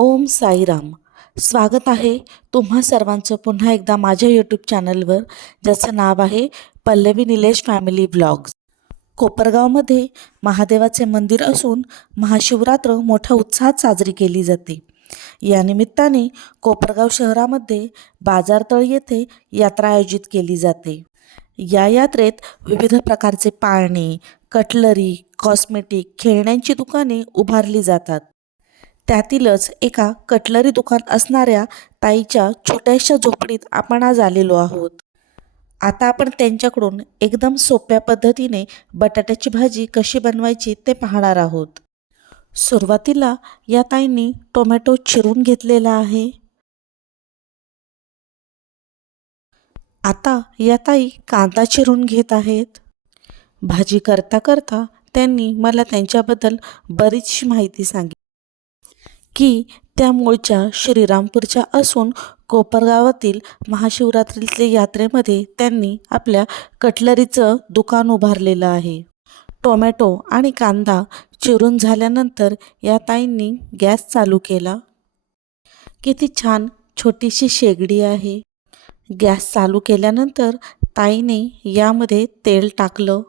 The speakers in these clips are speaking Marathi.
ओम साईराम. स्वागत आहे तुम्हा सर्वांचं पुन्हा एकदा माझ्या यूट्यूब चॅनलवर ज्याचं नाव आहे पल्लवी निलेश फॅमिली ब्लॉग्स कोपरगावमध्ये महादेवाचे मंदिर असून महाशिवरात्र मोठ्या उत्साहात साजरी केली जाते. या निमित्ताने कोपरगाव शहरामध्ये बाजारतळ येथे यात्रा आयोजित केली जाते. या यात्रेत विविध प्रकारचे पाळणे कटलरी कॉस्मेटिक खेळण्यांची दुकाने उभारली जातात. त्यातीलच एका कटलरी दुकान असणाऱ्या ताईच्या छोट्याशा झोपडीत आपण आज आलेलो आहोत. आता आपण त्यांच्याकडून एकदम सोप्या पद्धतीने बटाट्याची भाजी कशी बनवायची ते पाहणार आहोत. सुरुवातीला या ताईंनी टोमॅटो चिरून घेतलेला आहे. आता या ताई कांदा चिरून घेत आहेत. भाजी करता करता त्यांनी मला त्यांच्याबद्दल बरीचशी माहिती सांगितली. की त्या मूळच्या श्रीरामपूरच्या असून कोपरगावातील महाशिवरात्रीच्या यात्रेमध्ये त्यांनी आपल्या कटलरीचं दुकान उभारलेलं आहे. टोमॅटो आणि कांदा चिरून झाल्यानंतर या ताईंनी गॅस चालू केला. किती छान छोटीशी शेगडी आहे. गॅस चालू केल्यानंतर ताईने यामध्ये तेल टाकलं.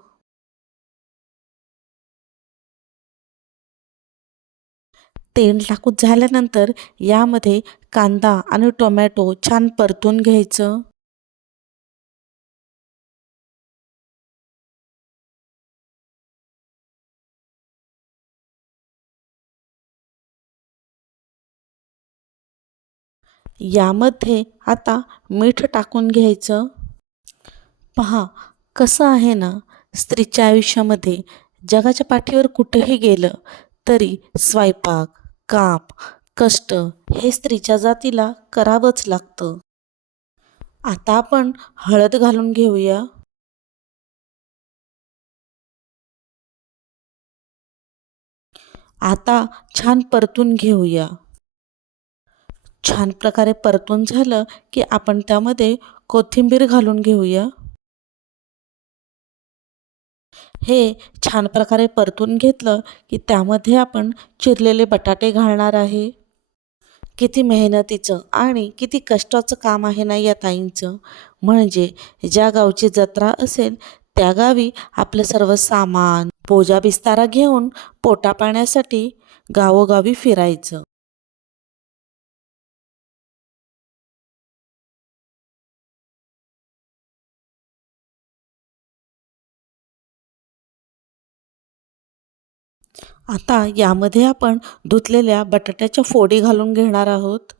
तेल टाकून झाल्यानंतर यामध्ये कांदा आणि टोमॅटो छान परतून घ्यायचं. यामध्ये आता मीठ टाकून घ्यायचं. पहा कसं आहे ना स्त्रीच्या आयुष्यामध्ये जगाच्या पाठीवर कुठेही गेलं तरी स्वयंपाक काम कष्ट हे स्त्रीच्या जातीला करावंच लागतं. आता आपण हळद घालून घेऊया. आता छान परतून घेऊया. छान प्रकारे परतून झालं की आपण त्यामध्ये कोथिंबीर घालून घेऊया. हे छान प्रकारे परतून घेतलं की त्यामध्ये आपण चिरलेले बटाटे घालणार आहे. किती मेहनतीचं आणि किती कष्टाचं काम आहे ना या ताईंचं. म्हणजे ज्या गावची जत्रा असेल त्या गावी आपलं सर्व सामान पोजा बिस्तारा घेऊन पोटा पाण्यासाठी गावोगावी फिरायचं. आता यामध्ये आपण धुतलेल्या बटाट्याच्या फोडी घालून घेणार आहोत.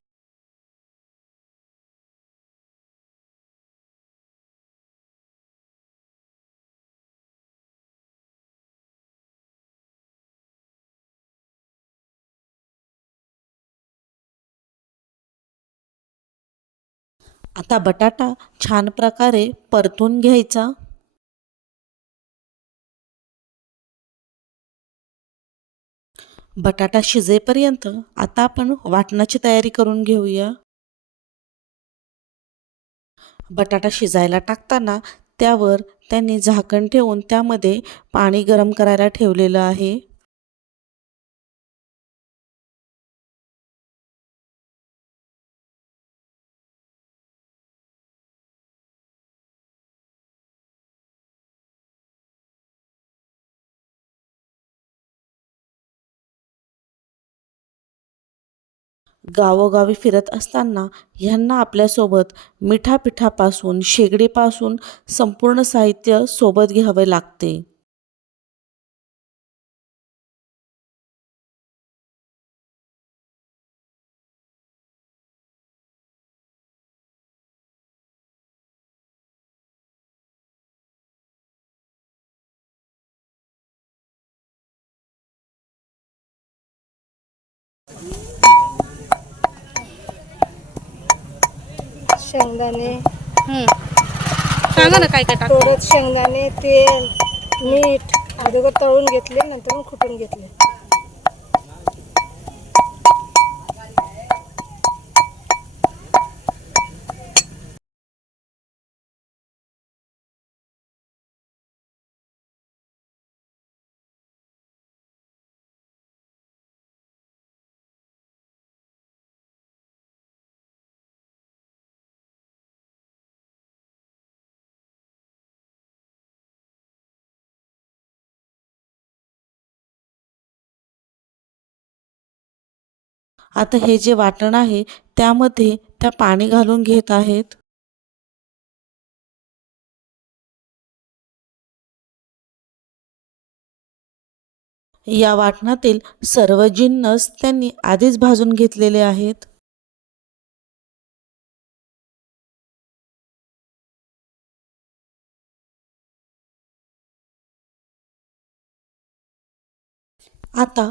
आता बटाटा छान प्रकारे परतून घ्यायचा. बटाटा शिजेपर्यंत आता आपण वाटणाची तयारी करून घेऊया. बटाटा शिजायला टाकताना त्यावर त्यांनी झाकण ठेवून त्यामध्ये पाणी गरम करायला ठेवलेलं आहे. गावोगावी फिरत असताना ह्यांना आपल्यासोबत मिठापिठापासून शेगडीपासून संपूर्ण साहित्य सोबत घ्यावे लागते. शेंगदाणे हं. सांगा ना काय काय टाक थोडं शेंगदाणे तेल मीठ अगोदर तळून घेतले नंतर मग खुटून घेतले आता हे जे वाटण आहे त्यामध्ये त्या पाणी घालून घेत आहेत. या वाटणातील सर्व जिन्नस त्यांनी आधीच भाजून घेतलेले आहेत. आता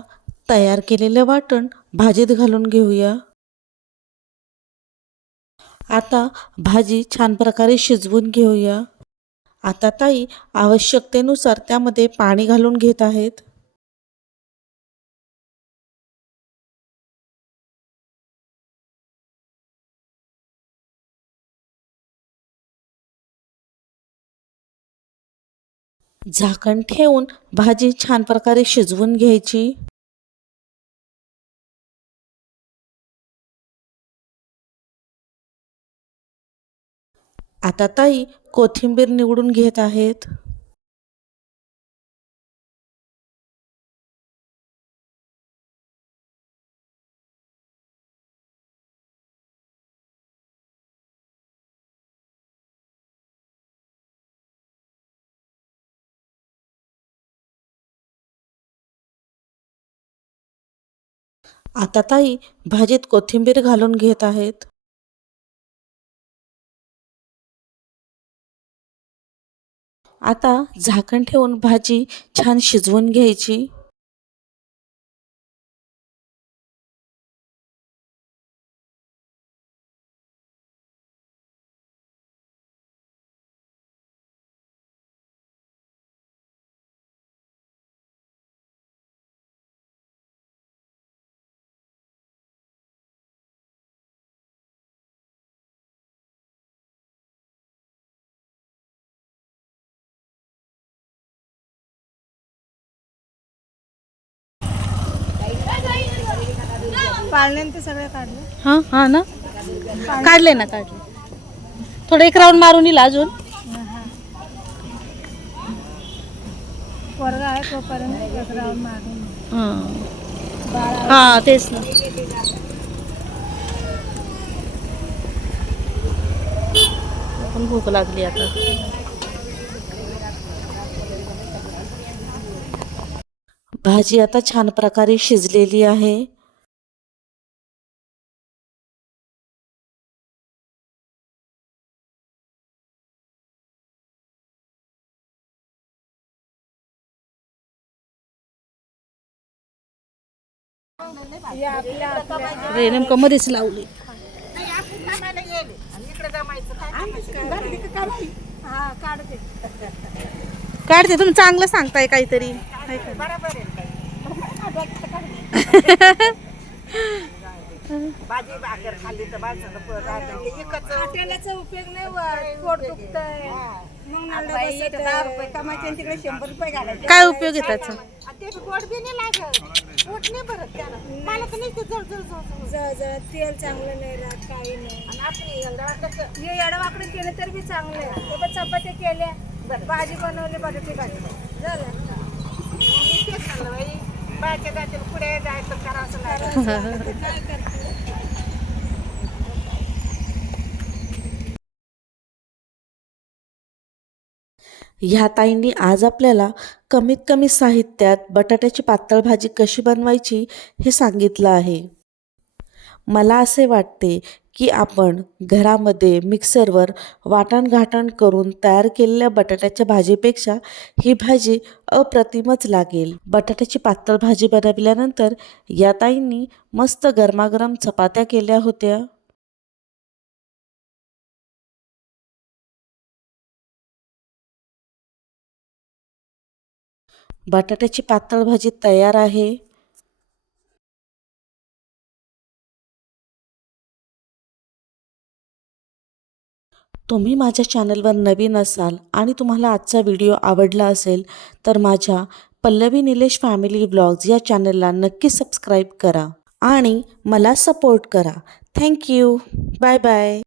तयार केलेले वाटण भाजीत घालून घेऊया. आता भाजी छान प्रकारे शिजवून घेऊया. आता ताई आवश्यकतेनुसार त्यामध्ये पाणी घालून घेत आहेत. झाकण ठेवून भाजी छान प्रकारे शिजवून घ्यायची. आता ताई कोथिंबीर निवडून घेत आहेत. आता ताई भाजीत कोथिंबीर घालून घेत आहेत. आता झाकण ठेवून भाजी छान शिजवून घ्यायची. ते हाँ हाँ ना? काढले ना काढले थोडं एक राऊंड मारून येईल अजून. आहे तोपर्यंत एक राऊंड मारून. हाँ. हाँ तेच ना. पण भूक लागली आता. भाजी आता छान प्रकारे शिजलेली आहे. हे आपल्या आपल्या रे नेमकं मध्येच लावली. हा काढते. काढते तुम्ही चांगलं सांगताय काहीतरी? हॉटेलाचा उपयोग नाही वा- पोट दुखतंय. मग नरडं बसतंय. तिकडे शंभर रुपये घालायचे. काय उपयोग आहे त्याचा? ते गोड बी नाही लागत. पोट नाही भरत त्यानं मला तर नाही जळ जळ जळ जळ. तेल चांगलं नाही राहत काही नाही. आणि आपण कसं हे येडवाकडे केलं तर बी चांगलं आहे. ते पण चपात्या केल्या. भाजी बनवली बटाटे भाजी. झालं. मी तेच म्हणलं बाई बायच्या जातील पुढे जायचं करावं लागलं. ह्या ताईंनी आज आपल्याला कमीत कमी साहित्यात बटाट्याची पातळ भाजी कशी बनवायची हे सांगितलं आहे. मला असे वाटते की आपण घरामध्ये मिक्सरवर वाटण करून तयार केलेल्या बटाट्याच्या भाजीपेक्षा ही भाजी अप्रतिमच लागेल. बटाट्याची पातळ भाजी बनवल्यानंतर या ताईंनी मस्त गरमागरम चपात्या केल्या होत्या. बटाट्याची पातळ भाजी तयार आहे. तुम्ही माझ्या चॅनलवर नवीन असाल आणि तुम्हाला आजचा व्हिडिओ आवडला असेल तर माझ्या पल्लवी निलेश फॅमिली ब्लॉग्स या चॅनलला नक्की सबस्क्राईब करा आणि मला सपोर्ट करा. Thank you bye bye.